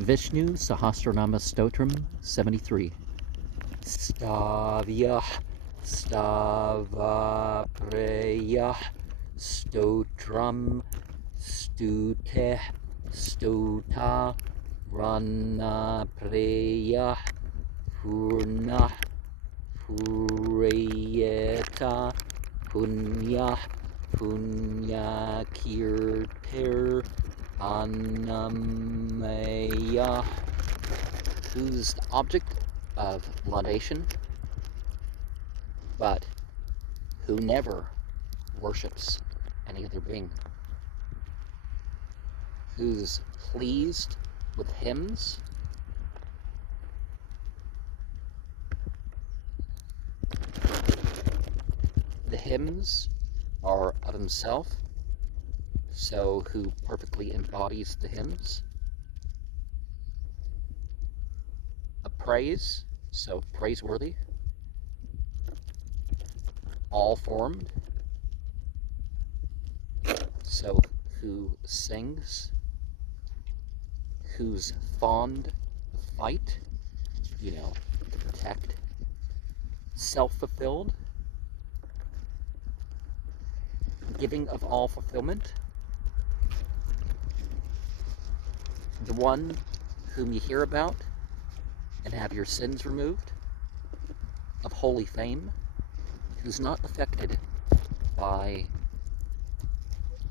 Visnu Sahasra Stotram 73. Stavya Stava Preya Stotram Stute Stota Rana Preya Purna Purayeta Punya Punya Kirtir Anamaya, who's the object of laudation, but who never worships any other being, who's pleased with hymns, the hymns are of himself, so who perfectly embodies the hymns, a praise, so praiseworthy, all formed, so who sings, who's fond of fight, to protect, self-fulfilled, giving of all fulfillment, the one whom you hear about and have your sins removed, of holy fame, who's not affected by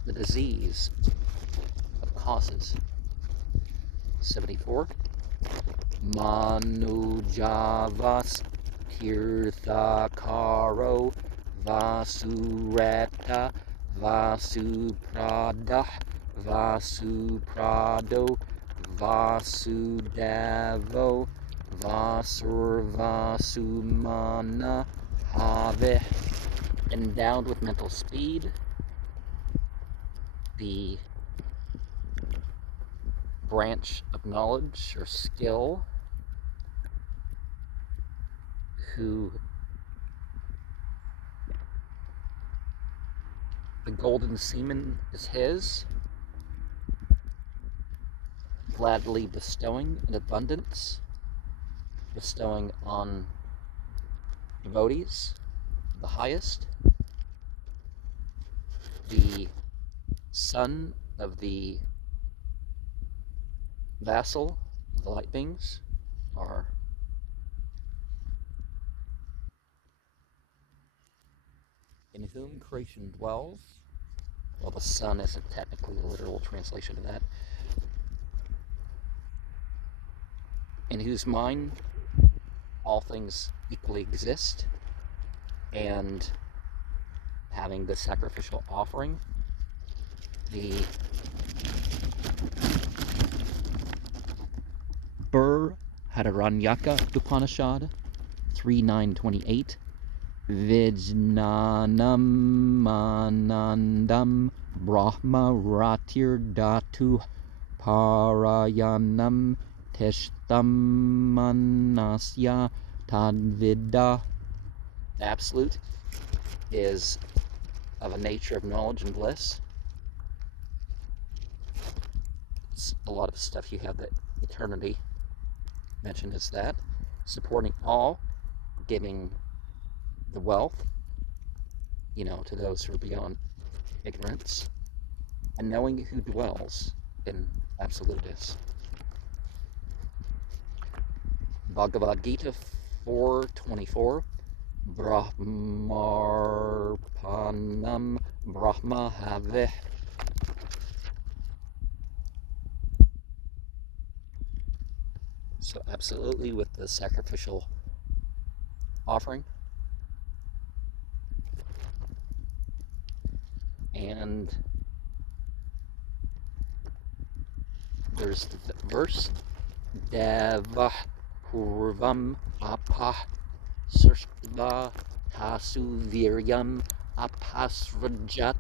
the disease of causes. 74. Manujavas Tirthakaro Vasureta Vasuprada Vasuprado Vasudavo Vasurvasumana Have, endowed with mental speed, the branch of knowledge or skill, who the golden semen is his, gladly bestowing in abundance, bestowing on devotees, the highest, the son of the vassal of the light beings, are in whom creation dwells. Well, the sun isn't technically a literal translation of that. In whose mind all things equally exist, and having the sacrificial offering, the Bur Hadaranyaka Upanishad 3.9.28, Vijnanam Anandam Brahma Ratir Dhatu Parayanam Teshtam Manasya Tadvida. The Absolute is of a nature of knowledge and bliss. It's a lot of stuff you have that eternity mentioned as that. Supporting all, giving the wealth, to those who are beyond ignorance, and knowing who dwells in absoluteness. Bhagavad Gita 4.24, Brahmarpanam Brahma Haveh. So absolutely with the sacrificial offering. And there's the verse, Deva Purvam Apah Surstva Tasu Viryam Apasrajat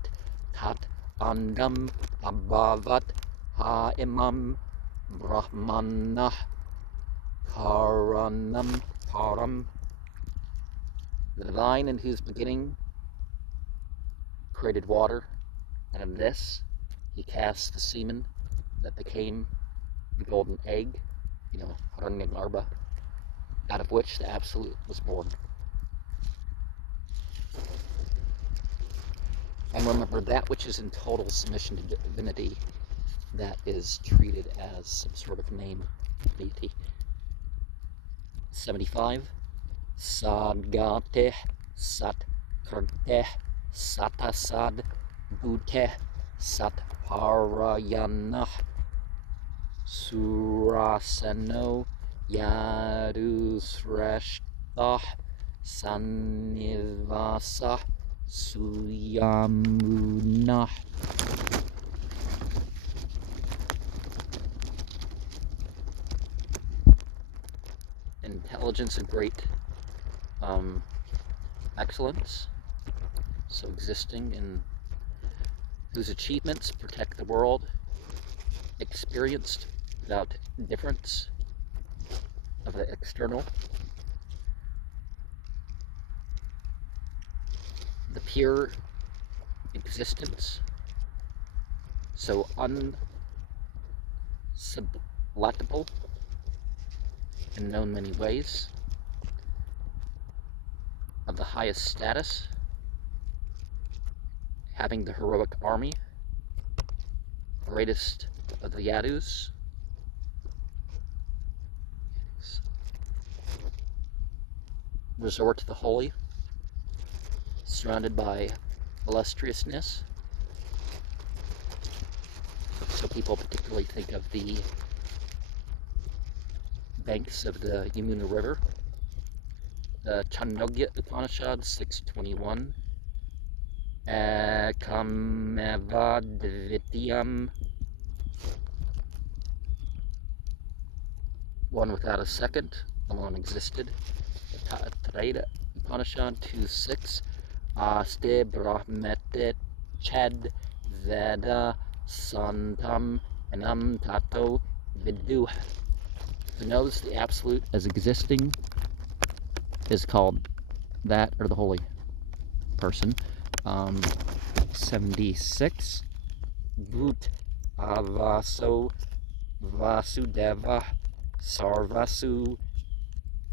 Tat Andam Abhavat Ha Imam Brahmana Karanam Param. The divine in whose beginning created water, and in this he cast the semen that became the golden egg, Harangarba, out of which the Absolute was born. And remember, that which is in total submission to divinity, that is treated as some sort of name deity. 75. Sadgate Sat Karte Satasad Bute Sat Parayana Surasano Yadusreshta Sanivasa Suyamuna. Intelligence and great excellence, so existing in whose achievements protect the world, experienced without difference of the external, the pure existence, so unsublectable in known many ways, of the highest status, having the heroic army, greatest of the Yadus, resort to the holy, surrounded by illustriousness. So people particularly think of the banks of the Yamuna River. The Chandogya Upanishad 621. Kameva Dvityam. One without a second, alone existed. The Taittiriya Upanishad 2.6. Aste Brahmete Chad Veda Santam Enam Tato Vidu. Who knows the Absolute as existing is called that, or the holy person. 76. Bhut Avaso Vasudeva Sarvasu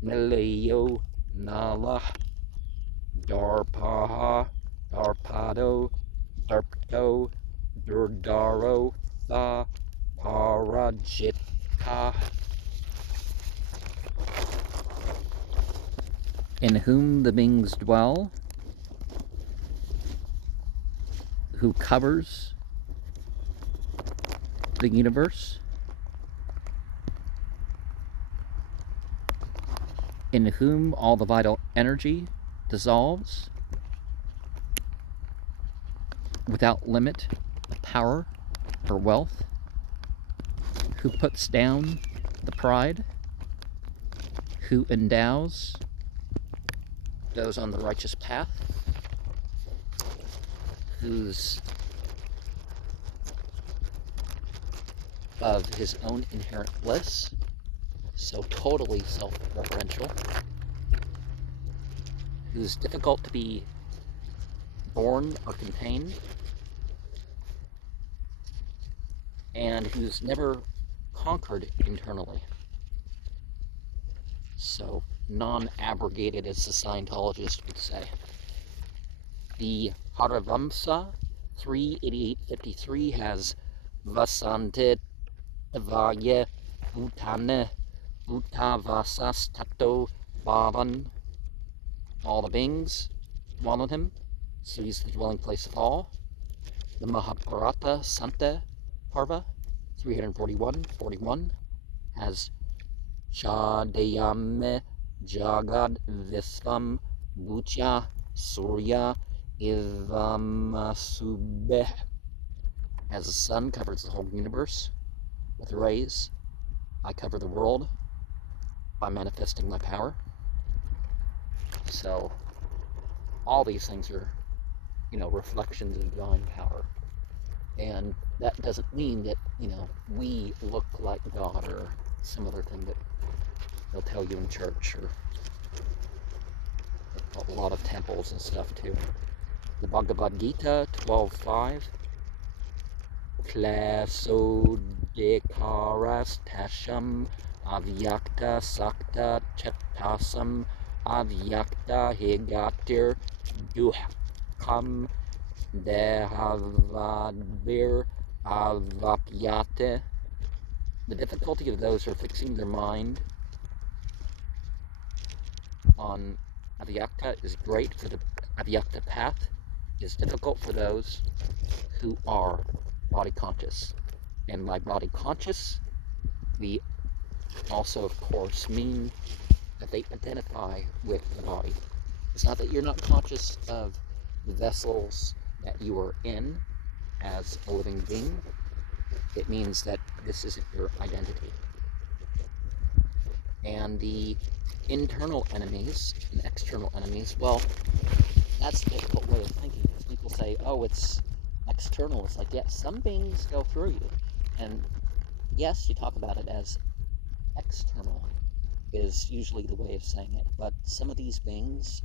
Nilayo Nala Darpaha Darpado Darpto Durdaro Tha Parajitka, in whom the beings dwell, who covers the universe, in whom all the vital energy dissolves, without limit of power or wealth, who puts down the pride, who endows those on the righteous path, who's of his own inherent bliss, so totally self-referential, who's difficult to be born or contained, and who's never conquered internally. So non-abrogated, as the Scientologist would say. The Haravamsa 38853 has Vasante Vaya Utane Utavasas Tato Bhavan. All the beings dwell in him, so he's the dwelling place of all. The Mahabharata Santa Parva 341-41 has Chadayame Jagad Visvam Bucha Surya Ivamasubeh. As the sun covers the whole universe with rays, I cover the world by manifesting my power. So all these things are, reflections of divine power. And that doesn't mean that, we look like God or some other thing that they'll tell you in church, or a lot of temples and stuff too. The Bhagavad Gita 12.5. Klasodaya Vikarastasham avyakta sakta chetasam avyakta higatir duhkam dehavadbir avapyate. The difficulty of those who are fixing their mind on avyakta is great for the avyakta path, is difficult for those who are body conscious. And by body conscious, we also, of course, mean that they identify with the body. It's not that you're not conscious of the vessels that you are in as a living being. It means that this isn't your identity. And the internal enemies and external enemies, well, that's a difficult way of thinking. People say, oh, it's external. It's like, yeah, some beings go through you. And yes, you talk about it as external is usually the way of saying it. But some of these beings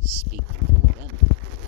speak from within.